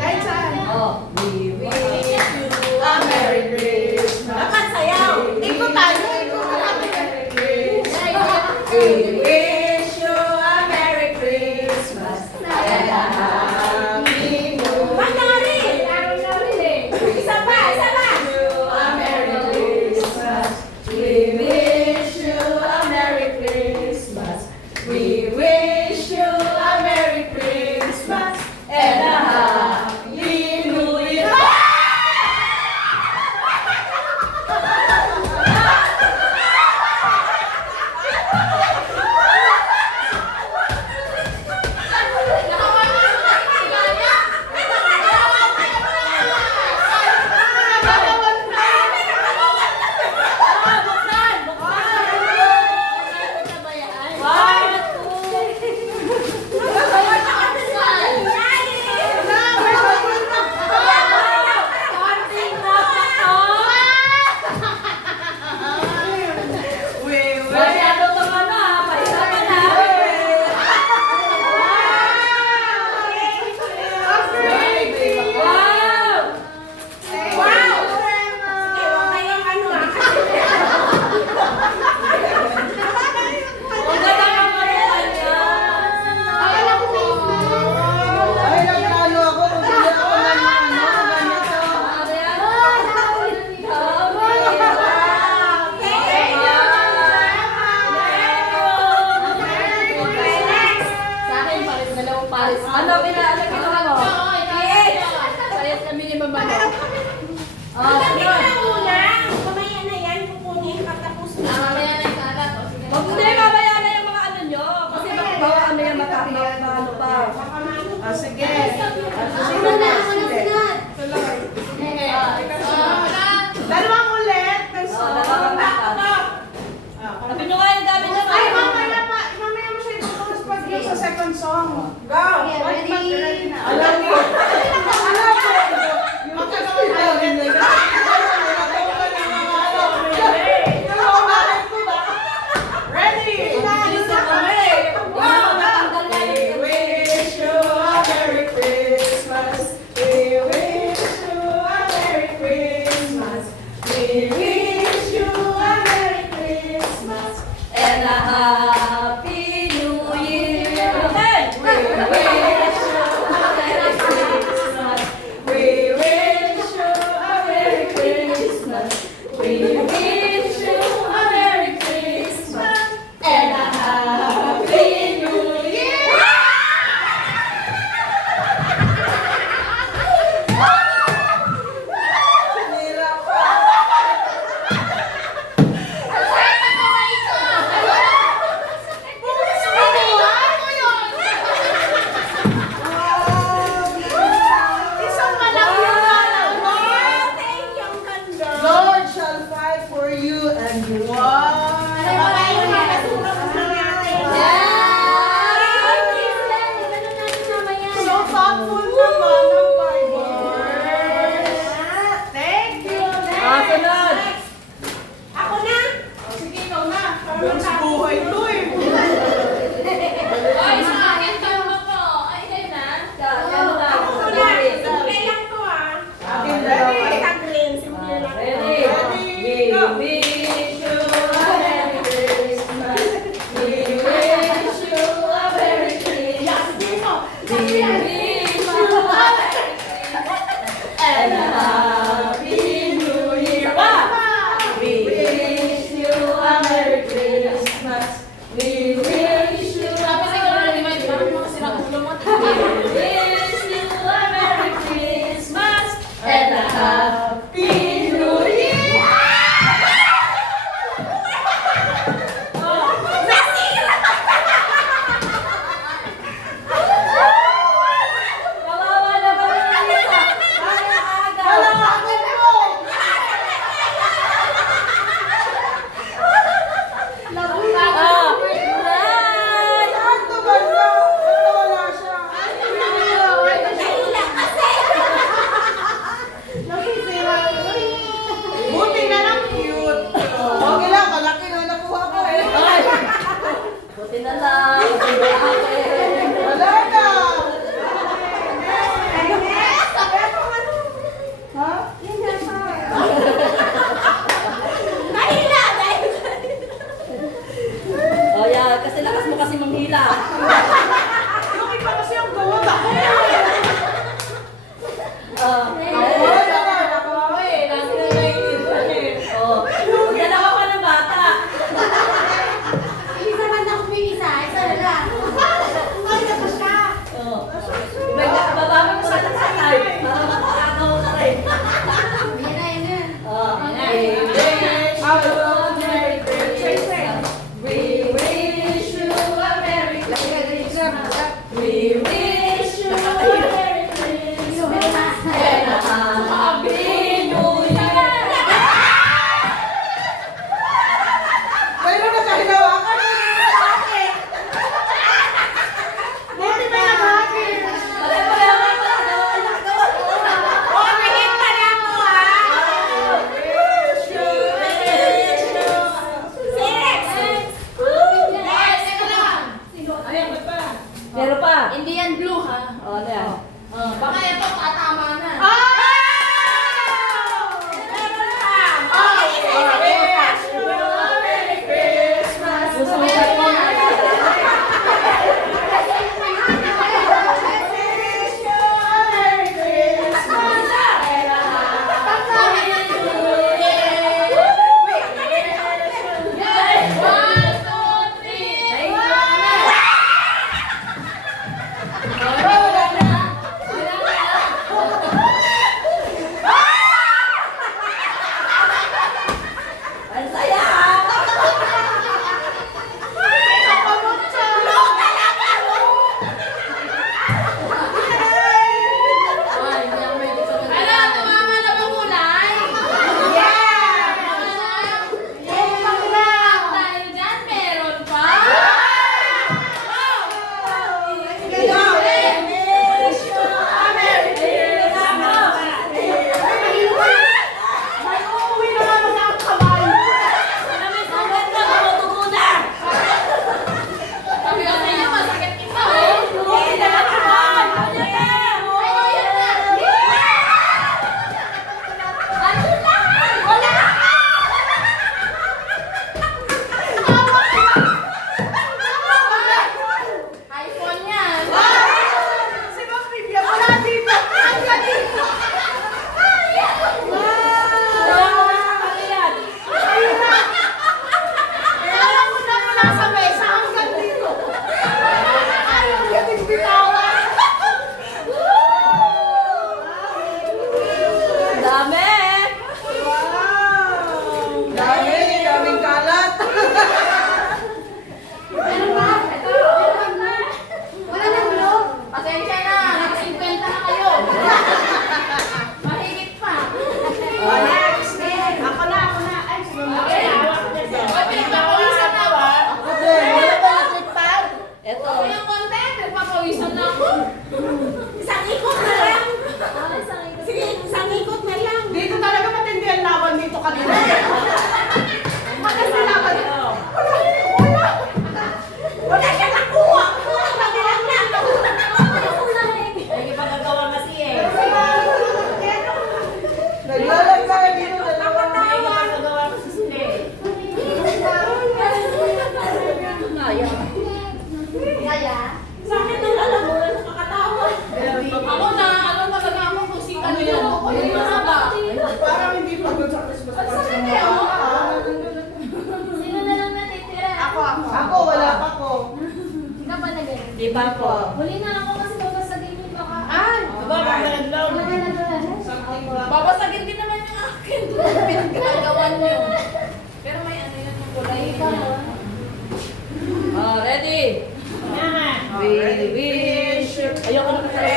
Kahit saan. We wish you a Merry Christmas. Dapat sayaw. Ikot tayo. We wish you a Merry Christmas and a Happy New Year. Manari. Isa pa, isa pa. A Merry Christmas. We wish you a Merry Christmas. We wish you a Merry Christmas and a Happy New Year. Ano ginawa mo? Parehas kami ni Mama mo. Mamaya na yan, kukunin pagtapos na. Mamaya na yung kalat. Hindi, mamaya na yung mga ano nyo. Kasi baka ano yung matapos na ano pa. Sige. Dalawang ulit. Sabi nyo nga yung dami nyo. Ay, mamaya mo siya itutulog pag sa second song. Go! Ready? Alam mo. Ready? We wish you a Merry Christmas. We wish you a Merry Christmas. We wish you a Merry Christmas And a Happy New Year. We wish you a Merry Christmas. We wish you a Merry Christmas. We wish you a Merry Christmas and a Happy New Year. Isang malaki yung alam mo. Thank you, ang ganda. Lord shall fight for you and you won. So thoughtful naman ang Bible. Thank you. Sunod. Ako na. Sige, ikaw na. Buong buhay to eh. Ay, sa akin ka mo po. Ay, kayo na. Ako na. Simple lang to ah. Ready? Tagrin. Simple lang. Ready? Ready? Go. We wish you a Merry Christmas. We wish you a Merry Christmas. We wish you a Merry Christmas and a Happy New Year. We wish you a Merry Christmas. We wish you a Merry Christmas. We wish you a Merry Christmas and a Happy New Year. Kawawa na kami ng isa. Aga. Halakagin mo. Nay! Ano ba na? Ano wala siya? Buti na lang cute. Okay lang, malaki na nakuha ko eh. Ay! Buti na lang. Buti na lang. Wala na. lakas mo kasi manghila. Yung iba kasi ang gawad ako. Dalawa pa ng bata. Isa man ako may isa na lang. Ay, naku siya. Bababa mo sa tatay para makakagaw na rin. Yan na, yan na. We wish you a Merry Christmas. We wish you a Merry Christmas and a Happy New Year. Mayroon na tayo nawakan. Hindi ba nabati? Meron pa. Indian blue, ha? Ano yan? Baka ito tatama na. Gusto mo sa ko? Ang saya! Ala, tumama na ba kulay? Dahil dyan, meron pa? May uuwi na nga mga kamay. Sabi ko sa inyo, masakit ito. iPhone yan. Si Ma'am Vivian, wala dito. Alam mo na mula sa mesa hanggang dito. Ayaw niya din bitawan. Dami! Wow! Daming kalat. Wala na blue. Pasensya na, nag-50 na kayo. Mahigit pa. Next. Ako na. Ay, si Ma'am Okay. Oy, pinagpapawisan na ako. Ito. Ako yung content, pinagpapawisan na ako. Isang ikot na lang. Sige, isang ikot na lang. Dito talaga matindi ang laban dito kanina. Matindi laban. Wala siya nakuha. Madilang lang. Nagipagagawa kasi eh. Naglalag na dito dalawa. Nagipagagawa kasi sila eh. Sa akin nang alam mo, nakakatawa. Ako na, ano talaga ako kung si ano yun. Hindi mahaba. Parang hindi pa doon sa Christmas Ang party. sakit eh, oh. Sino na lang natitira? Ako, wala pa ko. Hindi ka pa na ganun. Di ba po? Huli na ako kasi babasagin yung baka. Ay! Babasagin din naman yung akin. Pinagagawan nyo. Pero may ano yun yung kulay. Ready? We wish you... Ayoko na kasi.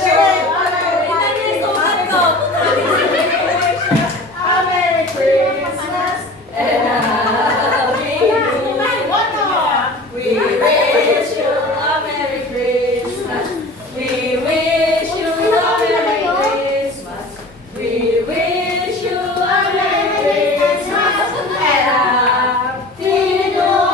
Tingnan niyo yung sukat ko. A Merry Christmas and a Happy New Year. We wish you a Merry Christmas. We wish you a Merry Christmas. We wish you a Merry Christmas and a Happy New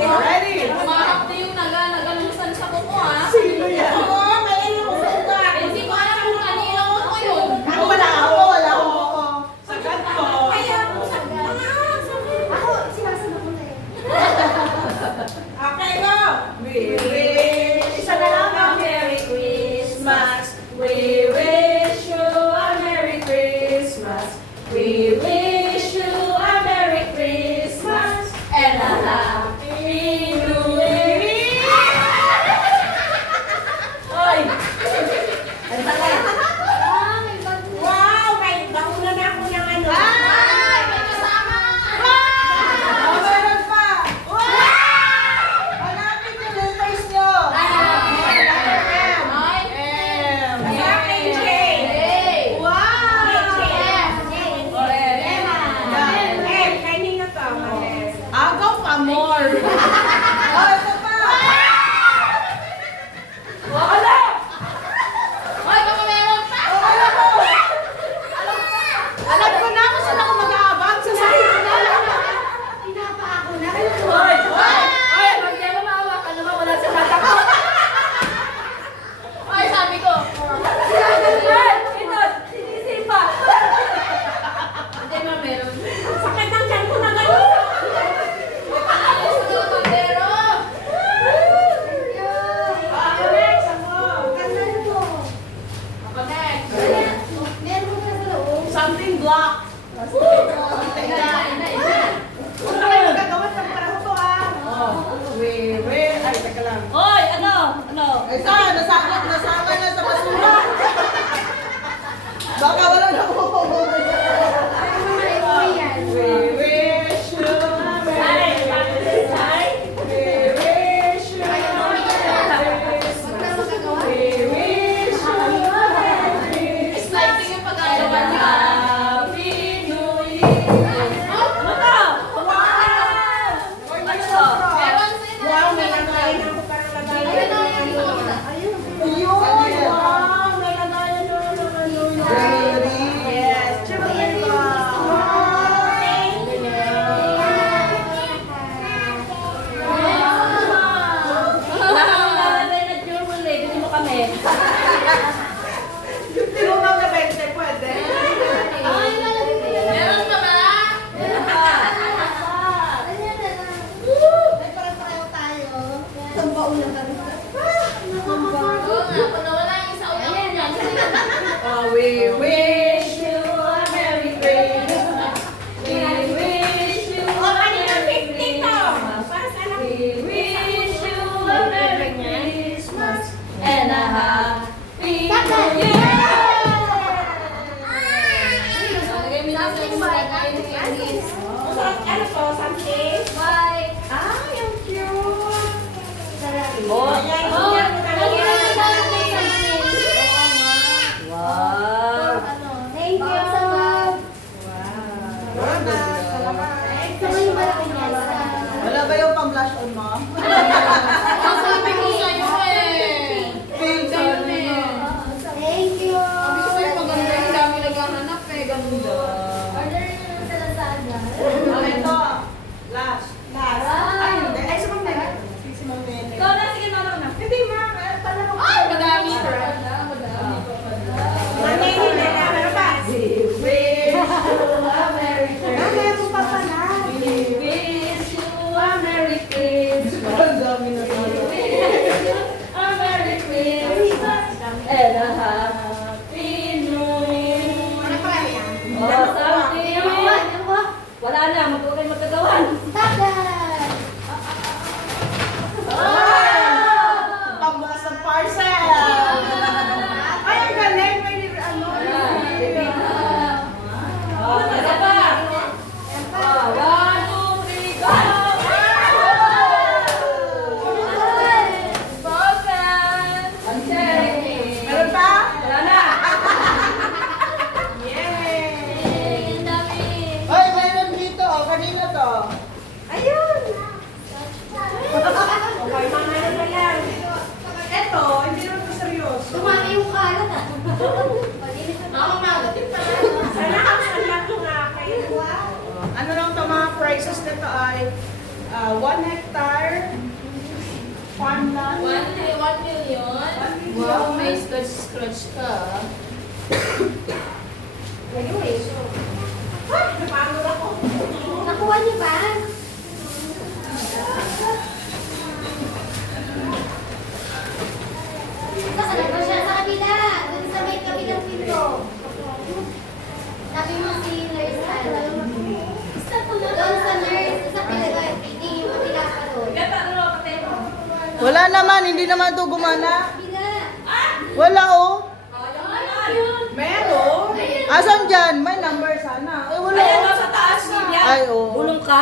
Ready? Umarap din yung nagalusan sa kuko ah. Sino yan? Oo, may ano ko sa Hindi ko alam kung kanino ko yun. Ako wala ako. Sagat ko. Kaya ako sa Ako, sinasagot ko na eh. Okay, go! We wish Isa na lang, a Merry Christmas. We wish you a Merry Christmas. We wish you a Merry Christmas and a Happy New Year. Oy! Ano ba yan? Wow! May bakunan na ako ng ano. Ay! May kasama! Oh, meron pa! Hanapin yung letters nyo! Letter M. Ay! M. Sa akin, J. Hey! Wow! Oh, M. Eh, kanina to. Males. Agaw pa more. Oh, ito pa. Wala! Ay, baka meron pa! Wala ko. Alam ko na kung saan ako mag-aabang sa sarili ko na. Pinapa ako na. Hoy! Hoy! Hoy! Huwag niya mo maawakan naman. Wala sa tata ko. Ay, sabi ko. Ito, sinisipa. Hindi ma meron. Sakit ng tiyan ko na gano'n. Ayos na lang bandero. Ako next, ako. Ganda nito. Ako next. Meron ko na sa loob. Something black. Ina. Huwag kayo gagawin ng parang to ah. Oh, wait. Ay, teka lang. Hoy, ano? Ay, saan? Nasama na sa basura. Baka wala na po. We wish you a Merry Christmas. We wish you a Merry Christmas. We wish you a Merry Christmas. Exciting yung pagkagawa niya. Happy New Year. Ano to? Wow! Ano to? Meron sila. Wow, may lagayan ako para lagayan. Ayun. Ayun, wow, may lagayan doon ng ano yun. Yes. Chocolate ba? Yung tinunang na 20, pwede. Meron pa ba? Meron pa. Oo nga, kung nawala yung isa ulit yan. Oh, we wish you a Merry Christmas. We wish you a Merry Christmas. We wish you a Merry Christmas and a Happy New Year. Lagay mo na sa candies. Ano to, something? Bye. Ah, yung cute. Oh, Ayan, Oh, yan. lagay na sa candies. wow. Thank you. Wow. Wala ba yung pang-blush on mo? Ang sabi ko sa'yo eh. Pink, Ganun eh. Thank you. Sabi ko sa'yo maganda yung dami naghahanap eh. Ganun daw. Oh, ito. Last. Last. Ay, hindi. Ay, si Ma'am Nene. Si Ma'am Nene. Ikaw na, sige na na. Hindi, ma'am. Talaro ko. Ay, madami. Manini na na. Ano ba? We wish you a Merry Ah, meron pa pala. We wish you a Merry Christmas. Ang dami na tayo. A Merry Christmas and a Happy New Year. Ano pa yan? Oh, something. Wala na, huwag kayo magkagawan. Pambukas ng parcel. Ay, ang galing. May ano. Oh, isa pa. Oh, 1, 2, 3, go! Spoken! Uncheck. Meron pa? Wala na. Yay! Ay, mayroon dito. Oh, kanina to. Ayun. Okay, mga ano na yan. Eto, hindi naman to seryoso. Dumami yung kalat ah. Ako magating pa. Sana ang salat ng akin. Wow. Ano lang to, mga prices nito ay 1 hectare farmland. 1 million. Wow, may scratch ka. Nakuha niyo ba? Saan ba siya? Sa kabila. Doon sa may kabilang pinto. Sabi mo si nurse doon sa nurse. Sa pinagay. Hindi mo nila pa doon. Wala naman, hindi naman ito gumana. Kabila. Wala oh. Meron. Asan dyan? May number sana. Eh wala Ayan, oh. sa taas niya. Ay oh. Bulong ka.